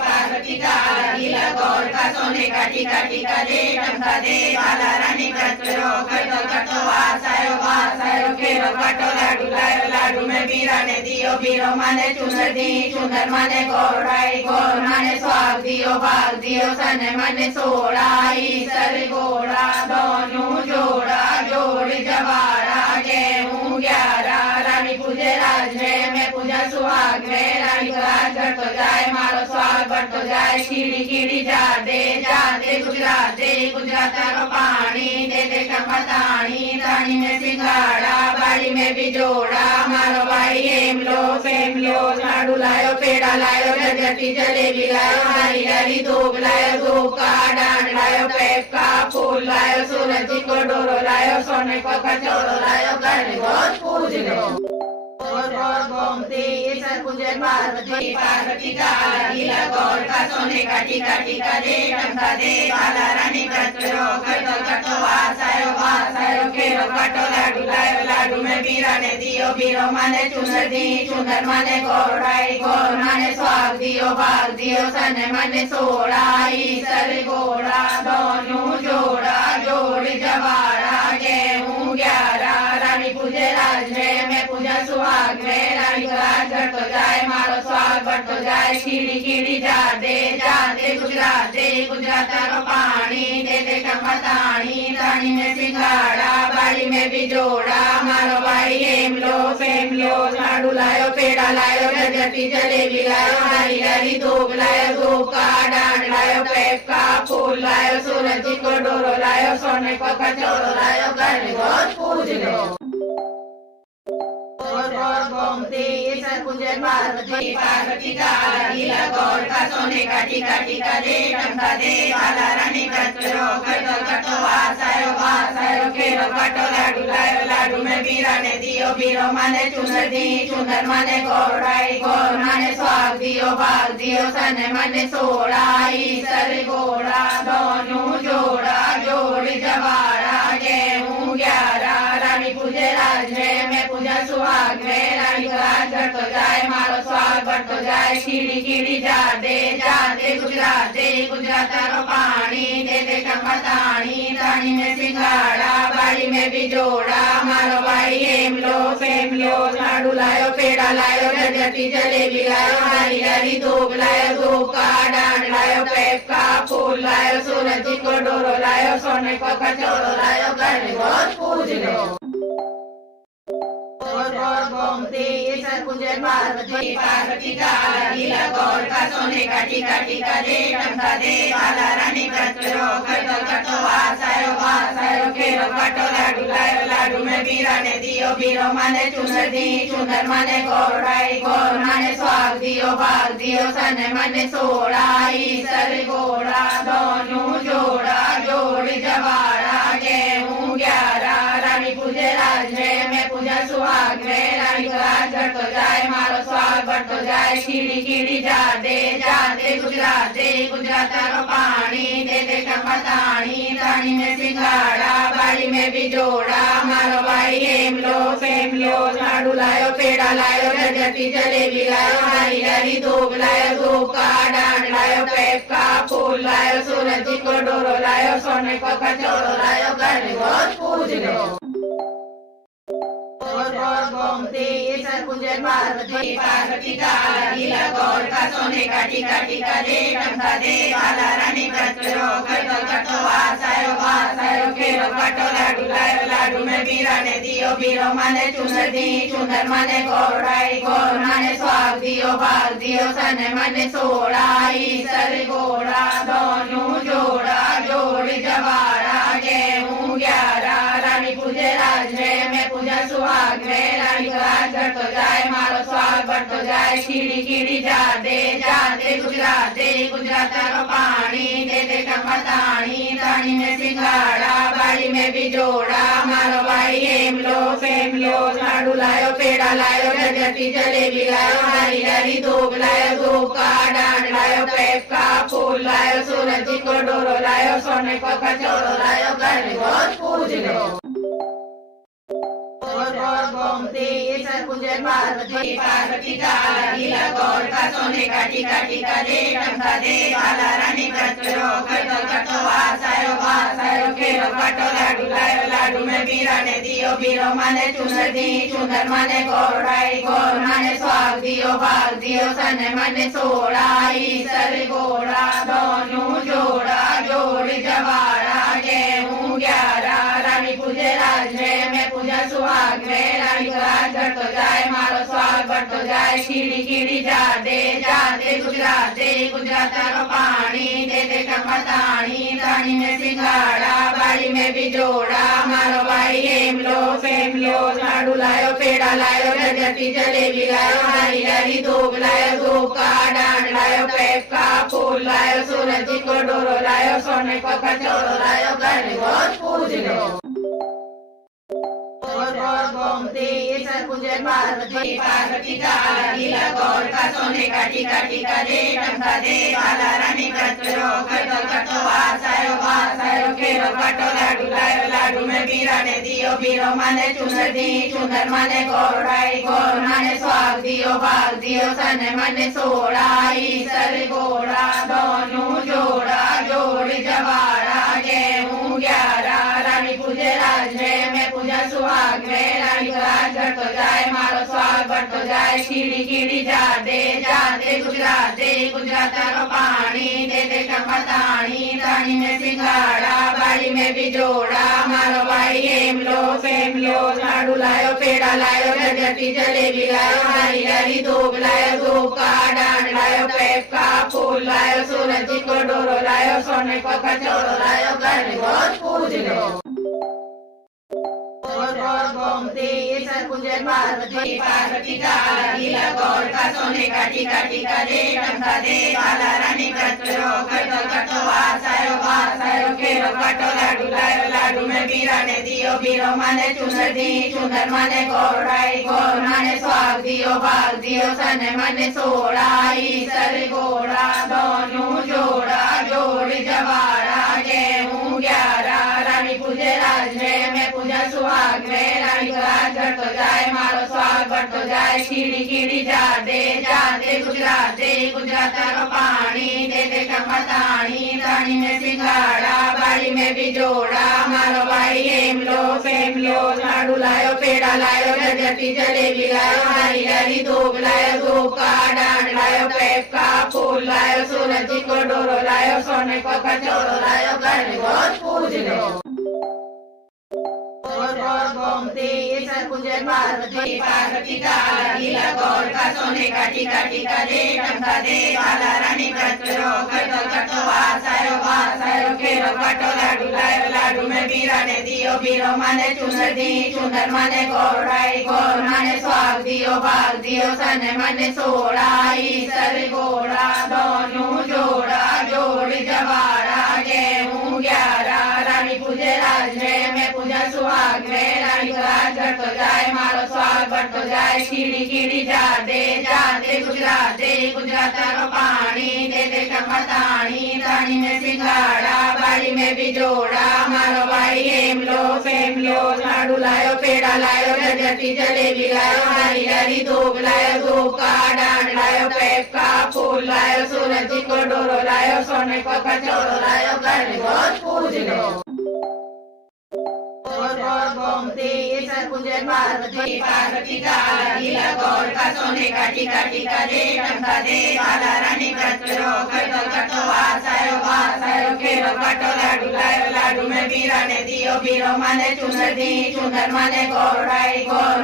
पार्वती का लीला गौर का सोने का टीका टीका दे टमका दे बाला रानी कचरो कटो कटो वासायो खेरो कटो लाडू लायो लाडू में बीरा ने दियो बीरो माने चुनर दी चुनर माने गौराई गौर माने स्वाग दियो भाग दियो सने माने सोड़ाई सर गोड़ा दोनों जोड़ा जोड़ी जवारा गेहूं 11 रानी पूजे राज में पूजा सुहाग में रानी राज घट जाए मारो स्वाग बढ़ जाए कीड़ी कीड़ी जा दे गुजरात रो पानी दे दे टमाटानी रानी में सिंगाड़ा बाड़ी में भी जोड़ा मारो भाई सेम लो झाड़ू लायो पेड़ा लायो गजटी जलेबी लायो हरी हरी धूप लायो धूप का डांड लायो पेप का फूल लायो सूरज को डोरो लायो सोने को कचौरो लायो घर गोद पूज लो और गोमती सर पूजे पार्वती का लीला गौर का सोने का टीका टीका दे टमका दे बाला रानी कचरो कटो कटो वासायो खेरो कटो लाडू लायो लाडू में बीरा ने दियो बीरो माने चुनर दी चुनर माने गौराई गौर माने स्वाग दियो भाग दियो सने माने सोड़ाई सर गोड़ा दोनों जोड़ा जोड़ी जवारा गेहूं 11 रानी पूजे राज में पूजा सुहाग में रानी राज घट तो जाए मारो स्वाग बढ़ तो जाए कीड़ी कीड़ी जा दे गुजरात रो पानी दे दे टमाटानी रानी में सिंगाड़ा बाड़ी में भी जोड़ा मारो भाई सेम लो झाड़ू लायो पेड़ा लायो गजटी जलेबी लायो हरी हरी धूप लायो धूप का डांड लायो पेप का फूल लायो सूरज को डोरो लायो सोने को कचौरो लायो घर गोद पूज लो और गोमती सर पूजे पार्वती का लीला गौर का सोने का टीका टीका दे टमका दे बाला रानी कचरो कटो कटो वासायो खेरो कटो लाडू लायो लाडू में बीरा ने दियो बीरो माने चुनर दी चुनर माने गौराई गौर माने स्वाग दियो भाग दियो सने माने सोड़ाई सर गोड़ा दोनों जोड़ा जोड़ी जवारा गेहूं 11 रानी पूजे राज में पूजा सुहाग में रानी राज घट तो जाए मारो स्वाग बढ़ तो जाए कीड़ी कीड़ी जा दे गुजरात रो पानी दे दे टमाटानी रानी में सिंगाड़ा बाड़ी में भी जोड़ा मारो भाई सेम लो झाड़ू लायो पेड़ा लायो गजटी जलेबी लायो हरी हरी धूप लायो धूप का डांड लायो पेप का फूल लायो सूरज को डोरो लायो सोने को कचौरो लायो घर गोद पूज लो और गोमती सर पूजे पार्वती का लीला गौर का सोने का टीका टीका दे टमका दे बाला रानी कचरो कटो कटो वासायो खेरो कटो लाडू लायो लाडू में बीरा ने दियो बीरो माने चुनर दी चुनर माने गौराई गौर माने स्वाग दियो भाग दियो सने माने सोड़ाई सर गोड़ा दोनों जोड़ा जोड़ी जवारा गेहूं 11 रानी पूजे राज में पूजा सुहाग में रानी राज घट तो जाए मारो स्वाग बढ़ तो जाए कीड़ी कीड़ी जा दे गुजरात रो पानी दे दे टमाटानी रानी में सिंगाड़ा बाड़ी में भी जोड़ा मारो भाई सेम लो झाड़ू लायो पेड़ा लायो गजटी जलेबी लायो हरी हरी धूप लायो धूप का डांड लायो पेप का फूल लायो सूरज को डोरो लायो सोने को कचौरो लायो घर गोद पूज लो और गोमती सर पूजे पार्वती का लीला गौर का सोने का टीका टीका दे टमका दे बाला रानी कचरो कटो कटो वासायो खेरो कटो लाडू लायो लाडू में बीरा ने दियो बीरो माने चुनर दी चुनर माने गौराई गौर माने स्वाग दियो भाग दियो सने माने सोड़ाई सर गोड़ा दोनों जोड़ा जोड़ी जवारा गेहूं 11 रानी पूजे राज में पूजा सुहाग में रानी राज घट तो जाए मारो स्वाग बढ़ तो जाए कीड़ी कीड़ी जा दे गुजरात रो पानी दे दे टमाटानी रानी में सिंगाड़ा बाड़ी में भी जोड़ा मारो भाई सेम लो झाड़ू लायो पेड़ा लायो गजटी जलेबी लायो हरी हरी धूप लायो धूप का डांड लायो पेप का फूल लायो सूरज को डोरो लायो सोने को कचौरो लायो घर गोद पूज लो और गोमती सर पूजे पार्वती पार्वती का लीला गौर का सोने का टीका टीका दे टंका दे बाला रानी कचरो कटो वासायो खेरो काटो लाडू में बीरा ने दियो बीरो माने चुनर दी चुनर माने गौर माने स्वाग दियो भाग दियो सने माने सोड़ाई सर गोड़ा दोनों जोड़ा जोड़ी जवाड़ा गेहूं 11 रानी पूजे राज में पूजा सुहाग में रानी का राज बढ़ तो जाए मारो स्वाग बढ़ तो जाए कीड़ी जा दे गुजरात रो पानी दे टमाटाणी तानी में सिंगाड़ा बाड़ी में भी जोड़ा मारो भाई हेम लो लाडू लायो पेड़ा लायो गजती जलेबी लायो हरी धूप लायो धूप का डांड लायो पेप का फूल लायो सूरज जी को डोरो लायो सोने को कचौरो लायो घर रोज पूज लो गोमती सर पूजे पार्वती का लीला गौर का सोने का टीका टीका दे टंका दे बाला रानी कचरो कटो वासायो खेरो काटो लाडू में बीरा ने दियो बीरो माने चुनर दी चुनर माने गौर माने स्वाग दियो भाग दियो सने माने सोड़ाई सर गोड़ा दोनों जोड़ा जोड़ी जवाड़ा गेहूं 11 रानी पूजे राज में पूजा सुहाग में रानी का राज बढ़ तो जाए मारो स्वाग बढ़ तो जाए कीड़ी जा दे गुजरात रो पानी दे टमाटाणी तानी में सिंगाड़ा बाड़ी में भी जोड़ा मारो भाई हेम लो लाडू लायो पेड़ा लायो गजती जलेबी लायो हरी धूप लायो धूप का डांड लायो पेप का फूल लायो सूरज जी को डोरो लायो सोने को कचौरो लायो घर रोज पूज लो गोमती सर पूजे पार्वती का लीला गौर का सोने का टीका टीका दे टंका दे बाला रानी कचरो कटो वासायो खेरो काटो लाडू में बीरा ने दियो बीरो माने चुनर दी चुनर माने गौर माने स्वाग दियो भाग दियो सने माने सोड़ाई सर गोड़ा दोनों जोड़ा जोड़ी जवाड़ा गेहूं 11 रानी पूजे राज में पूजा सुहाग में रानी का राज बढ़ तो जाए मारो स्वाग बढ़ तो जाए कीड़ी जा दे गुजरात रो पानी दे टमाटाणी तानी में सिंगाड़ा बाड़ी में भी जोड़ा मारो भाई हेम लो लाडू लायो पेड़ा लायो गजती जलेबी लायो हरी धूप लायो धूप का डांड लायो पेप का फूल लायो सूरज जी को डोरो लायो सोने को कचौरो लायो घर रोज पूज लो गोमती सर पूजे पार्वती का लीला गौर का सोने का टीका टीका दे टंका दे बाला रानी कचरो कटो वासायो खेरो काटो लाडू में बीरा ने दियो बीरो माने चुनर दी चुनर माने गौर माने स्वाग दियो भाग दियो सने माने सोड़ाई सर गोड़ा दोनों जोड़ा जोड़ी जवाड़ा गेहूं 11 रानी पूजे राज में पूजा सुहाग में रानी का राज बढ़ तो जाए मारो स्वाग बढ़ तो जाए कीड़ी जा दे गुजरात रो पानी दे टमाटाणी तानी में सिंगाड़ा बाड़ी में भी जोड़ा मारो भाई हेम लो लाडू लायो पेड़ा लायो गजती जलेबी लायो हरी धूप लायो धूप का डांड लायो पेप का फूल लायो सूरज जी को डोरो लायो सोने को कचौरो लायो घर रोज पूज लो गोमती सर पूजे पार्वती का लीला गौर का सोने का टीका टीका दे टंका दे बाला रानी कचरो कटो वासायो खेरो काटो लाडू में बीरा ने दियो बीरो माने चुनर दी चुनर माने गौर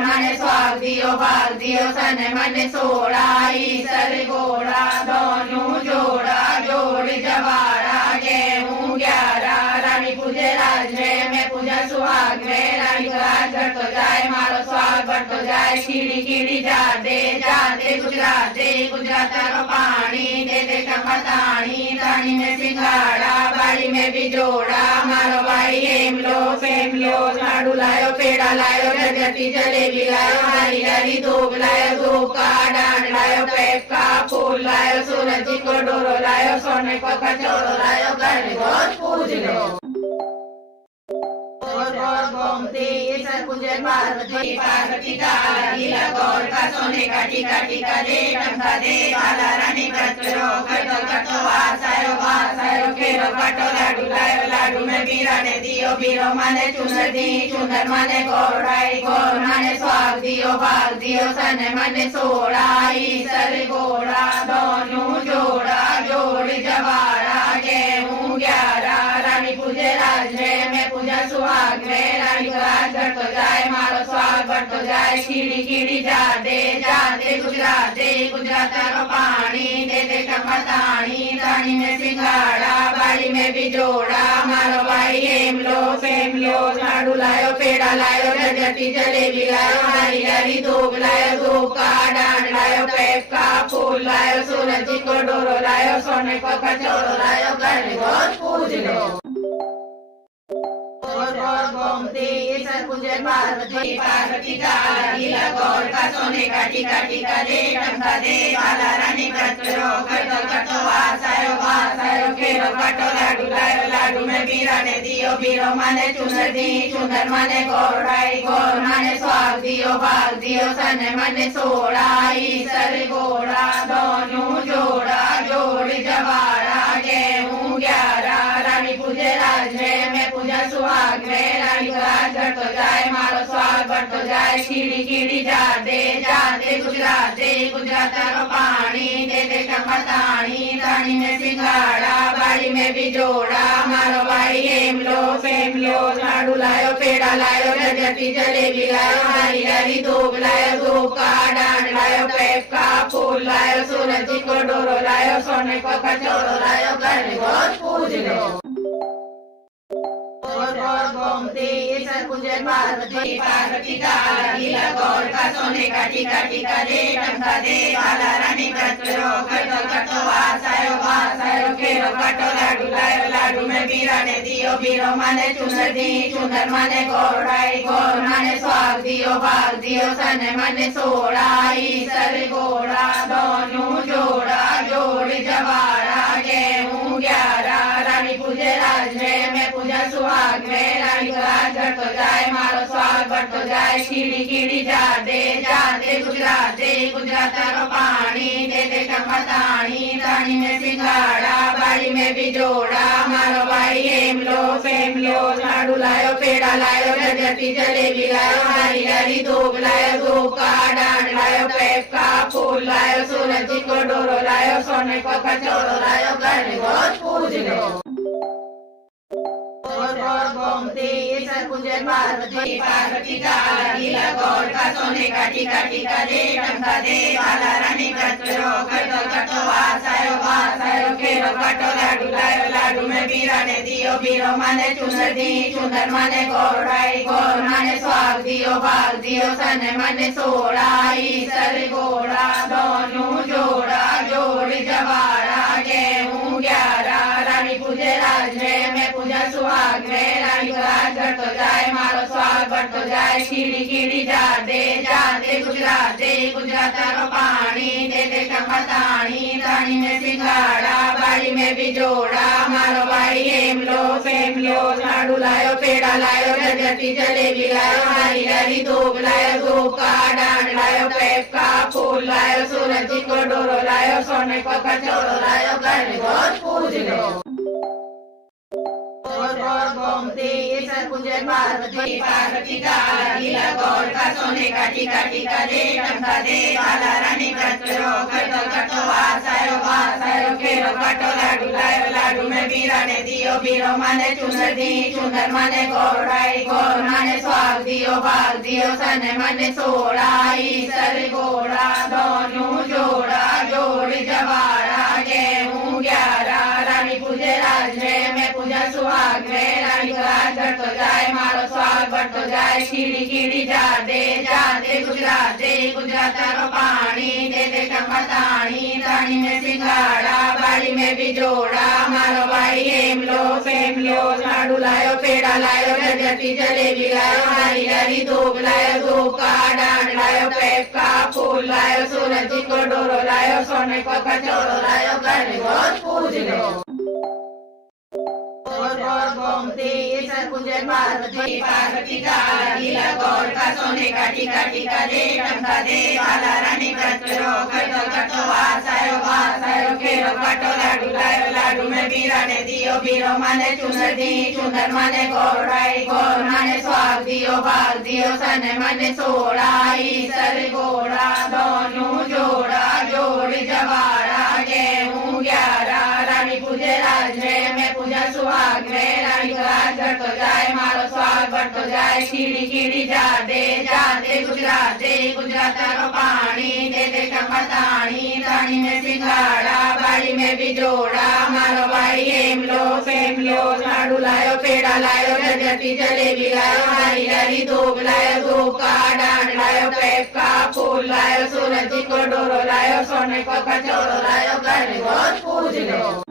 माने स्वाग दियो भाग दियो सने माने सोड़ाई सर गोड़ा दोनों जोड़ा जोड़ी जवाड़ा गेहूं 11 रानी पूजे राज में पूजा सुहाग में रानी का राज बढ़ तो जाए मारो स्वाग बढ़ तो जाए कीड़ी जा दे गुजरात रो पानी दे टमाटाणी तानी में सिंगाड़ा बाड़ी में भी जोड़ा मारो भाई हेम लो लाडू लायो पेड़ा लायो गजती जलेबी लायो हरी धूप लायो धूप का डांड लायो पेप का फूल लायो सूरज जी को डोरो लायो सोने को कचौरो लायो घर रोज पूज लो गोर गोर गोमती सरकुंज पार्वती पार्वती का लीला गौर का सोने का टीका टीका दे टंका दे बाला रानी कचरो कटो वासायो केरो कटो लाडू में बीरा ने दियो बीरो माने चुनर दी चुनर माने गोर माने स्वाग दियो भाग दियो सने माने सोड़ाई सर गोड़ा दोनों जोड़ा जोड़ी जवाड़ा गेहूं 11 रानी पूजे राजरे में पूजा सुहाग रे रानी का राज बढ़तो जाए मारो स्वाग बढ़तो जाए कीड़ी कीड़ी जादे गुजरात रो पानी दे दे टमाटाणी ताणी में सिंगाड़ा बाड़ी में भी जोड़ा मारो भाई हेम लो लाडू लायो पेड़ा लायो जगती जलेबी लायो हरी हरी धूप लायो धूप का डांड लायो पेप का फूल लायो सूरज जी को डोरो लायो सोने को कचौरो लायो घर गोर पूज लो गोर गोमती सरकुंज पार्वती का लीला गौर का सोने का टीका टीका दे टंका दे बाला रानी कचरो कटो वासायो केरो कटो लाडू में बीरा ने दियो बीरो माने चुनर दी चुनर माने गोर माने स्वाग दियो भाग दियो सने माने सोड़ाई सर गोड़ा दोनों जोड़ा जोड़ी जवाड़ा गेहूं 11 रानी पूजे राजरे में पूजा सुहाग रे रानी का राज बढ़तो जाए मारो स्वाग बढ़तो जाए कीड़ी कीड़ी जादे गुजरात रो पानी दे दे टमाटाणी ताणी में सिंगाड़ा बाड़ी में भी जोड़ा मारो भाई हेम लो लाडू लायो पेड़ा लायो जगती जलेबी लायो हरी हरी धूप लायो धूप का डांड लायो पेप का फूल लायो सूरज जी को डोरो लायो सोने को कचौरो लायो घर गोर पूज लो गोर गोमती सरकुंज पार्वती का लीला गौर का सोने का टीका टीका दे टंका दे बाला रानी कचरो कटो वासायो केरो कटो लाडू में बीरा ने दियो बीरो माने चुनर दी चुनर माने गोर माने स्वाग दियो भाग दियो सने माने सोड़ाई सर गोड़ा दोनों जोड़ा जोड़ी जवाड़ा गेहूं 11 रानी पूजे राजरे में पूजा सुहाग रे रानी का राज बढ़तो जाए मारो स्वाग बढ़तो जाए कीड़ी कीड़ी जादे गुजरात रो पानी दे दे टमाटाणी ताणी में सिंगाड़ा बाड़ी में भी जोड़ा मारो भाई हेम लो लाडू लायो पेड़ा लायो जगती जलेबी लायो हरी हरी धूप लायो धूप का डांड लायो पेप का फूल लायो सूरज जी को डोरो लायो सोने को कचौरो लायो घर गोर पूज लो गोर गोमती सरकुंज पार्वती का लीला गौर का सोने का टीका टीका दे टंका दे बाला रानी कचरो कटो वासायो केरो कटो लाडू में बीरा ने दियो बीरो माने चुनर दी चुनर माने गोर माने स्वाग दियो भाग दियो सने माने सोड़ाई सर गोड़ा दोनों जोड़ा जोड़ी जवाड़ा गेहूं 11 रानी पूजे राजरे में पूजा सुहाग रे रानी का राज बढ़तो जाए मारो स्वाग बढ़तो जाए कीड़ी कीड़ी जादे गुजरात रो पानी दे दे टमाटाणी ताणी में सिंगाड़ा बाड़ी में भी जोड़ा मारो भाई हेम लो लाडू लायो पेड़ा लायो जगती जलेबी लायो हरी हरी धूप लायो धूप का डांड लायो पेप का फूल लायो सूरज जी को डोरो लायो सोने को कचौरो लायो घर गोर पूज लो गोर गोमती सरकुंज पार्वती का लीला गौर का सोने का टीका टीका दे टंका दे बाला रानी कचरो कटो वासायो केरो कटो लाडू में बीरा ने दियो बीरो माने चुनर दी चुनर माने गोर माने स्वाग दियो भाग दियो सने माने सोड़ाई सर गोड़ा दोनों जोड़ा जोड़ी जवाड़ा गेहूं 11 रानी पूजे राजरे में पूजा सुहाग रे रानी का राज बढ़तो जाए मारो स्वाग बढ़तो जाए कीड़ी कीड़ी जादे गुजरात रो पानी दे दे टमाटाणी ताणी में सिंगाड़ा बाड़ी में भी जोड़ा मारो भाई हेम लो लाडू लायो पेड़ा लायो जगती जलेबी लायो हरी हरी धूप लायो धूप का डांड लायो पेप का फूल लायो सूरज जी को डोरो लायो सोने को कचौरो लायो घर गोर पूज लो गोर गोमती ईश्वर पूजे पार्वती पार्वती का गीला गौर का सोने का टीका टीका दे टंका दे बाला रानी कचरो करतो वासायो खेरो काटो लाडू लायो लाडू में बीरा ने दियो बीरो माने चुनर दी चुनर माने गोराई गोर माने स्वाग दियो भाग दियो सने माने सोड़ाई सर गोड़ा दोनों जोड़ा जोड़ जवाड़ा गेहूं 11 रानी पूजे राज में पूजा सुहाग में रानी का राज बढ़तो जाए मारो स्वाग बढ़तो जाए कीड़ी कीड़ी जाते गुजरात रो पानी दे दे टमाटाणी ताणी में सिंगाड़ा बाड़ी में भी जोड़ा मारो भाई एम लो लाडू लायो पेड़ा लायो गजटी जलेबी लायो हरी हरी धूप लायो धूप का डांड लायो पेप का फूल लायो सूरज को डोरो लायो सोने को कचौरो लायो घर रोज पूज लो।